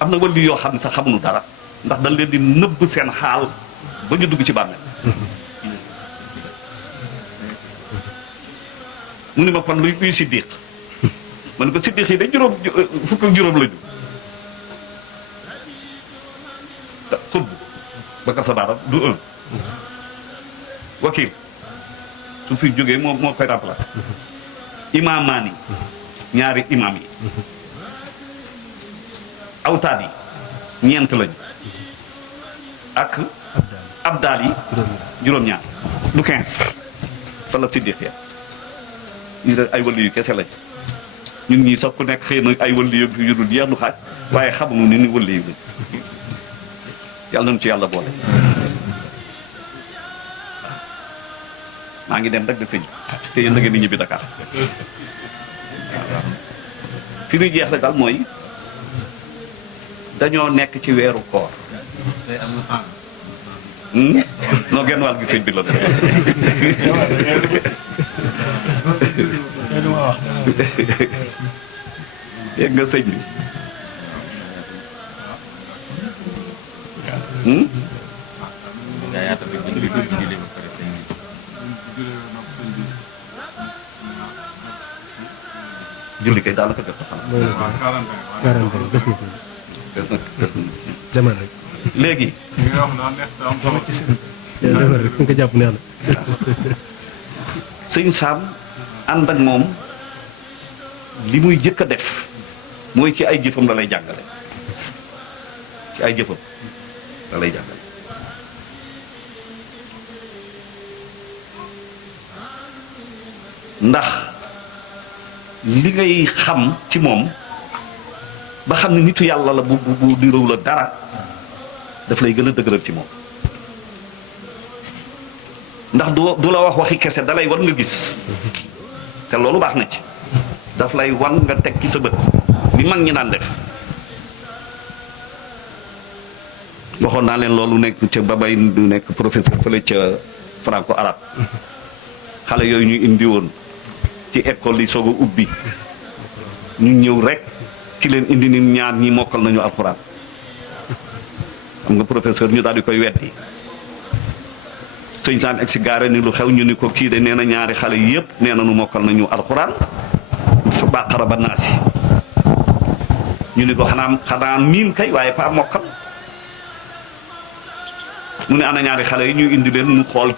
am na wàllu yoo xam ne sax xamuñu dara ndax dañ leen di nëbb seen xaal ba ñu dugg ci bàmmeel mu ni ma kon luy siddiq ma ne ko siddiq yi de juróom fukk ak juróom la ñu xutb bakar sa baaram du un wakil su fi jógee moo koy remplacé imaamaani ñaari imaam yi awtaad yi ñeent lañu ak abdaal yi juróom-ñaar du 15 fa la siddiq ya ñu de ay wàllu yu kese lañ ñun ñii sax ku nekk xëy na ay wàllu yu dul jeex du xaaj waaye xamuñu ni wàllu yu lañ yàlla nañu ci yàlla boole maa ngi dem rek de sëñ te yéen da ngeen di ñibbi Dakar fi ñuy jeex rek daal mooy dañoo nekk ci weeru koor noo genn wàll gi sëñ bi la yegg nga sëñ bi julli kay daal la ko jot a xam. demal rek. léegi. demal rek fu nga ko jàpp neex na. sëñ Saam ànd ak moom li muy jëkk a def mooy ci ay jëfam la lay jàngale ci ay jëfam la lay jàngale. ndax li ngay xam ci moom ba xam ne nitu yàlla la bu nirow la dara daf lay gën a dëgëral ci moom ndax du la wax waxi kese dalay wan nga gis te loolu baax na ci daf lay wan nga teg ci sa bët li mag ñi daan def waxoon naa leen loolu nekk ca babay du nekk professeur fële ca franco arabe xale yooyu ñu indi woon ci école yi soog a ubbi ñu ñëw rek ki leen indi ni ñaar ñi mokkal nañu alxuraan xam nga professeur ñu daal di koy weddi sëñ Saam egg si gaare ni lu xew ñu ni ko kii de nee na ñaari xale yëpp nee na nu mokkal nañu alxuraan fa baqara ba naasi ñu ni ko xanaa miin kay waaye pas mokkal mu ne ana ñaari xale yi ñu indi leen mu xool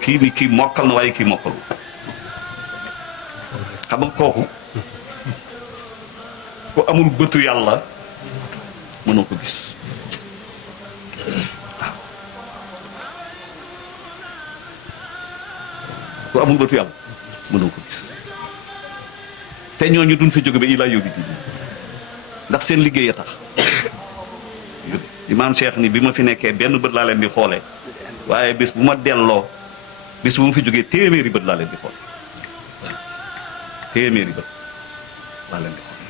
kii ni kii mokkal na waaye kii mokkalu xam nga kooku ku amul bëtu yàlla mënoo ko gis waaw ku amul bëtu yàlla mënoo ko gis te ñooñu duñ fi jóge ba ilaa yóbbi ndax seen liggéey a tax imaam Cheikh ni bi ma fi nekkee benn bët laa leen di xoole waaye bis bu ma delloo bis bu ma fi jógee téeméeri bët laa leen di xoole téeméeri bët laa leen di xoole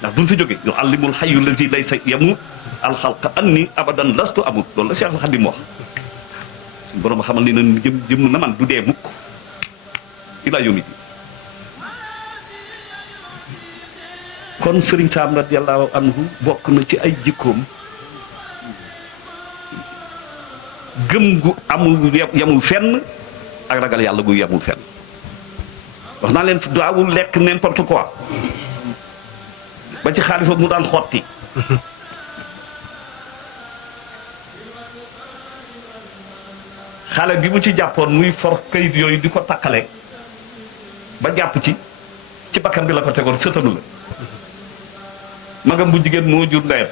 ndax duñ fi jóge yu allimul hayyu lazi laysa yamut alxalqa anni abadan lastu amut loolu la Cheikh al Xadim wax suñu borom xamal ni na jëm na man du dee mukk ilaa yawmi diin kon Sëriñ Saam radiyallahu anhu bokk na ci ay jikkoom gëm gu amul yamul fenn ak ragal yàlla gu yamul fenn wax naa leen daawul lekk n'importe quoi ba ci xaalis ba mu daan xotti xale bi mu ci jàppoon muy for kayit yooyu di ko takkale ba jàpp ci bakkan bi la ko tegoon sëtanu la magam bu jigéen moo jur ndeyam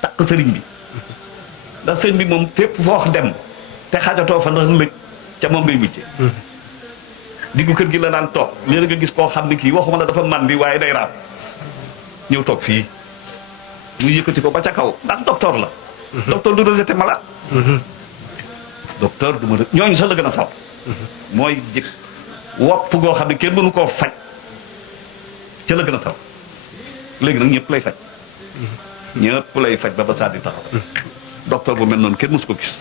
takk sëriñ bi ndax sëriñ bi moom fépp foo wax dem te xajatoo fa ndax lëj ca moom ngay mujje diggu kër gi la daan toog léegi nga gis koo xam ne kii waxuma la dafa màndi waaye day raam ñëw toog fii mu yëkkati ko ba ca kaw ndax docteur la docteur du rejeté malade docteur du ma ñooñu sax la gën a saw mooy jëkk wopp goo xam ne kenn mënu koo faj ca la gën a saw léegi nag ñëpp lay faj ñëpp lay faj ba ba saa di taxaw docteur bu mel noonu kenn mësu ko gis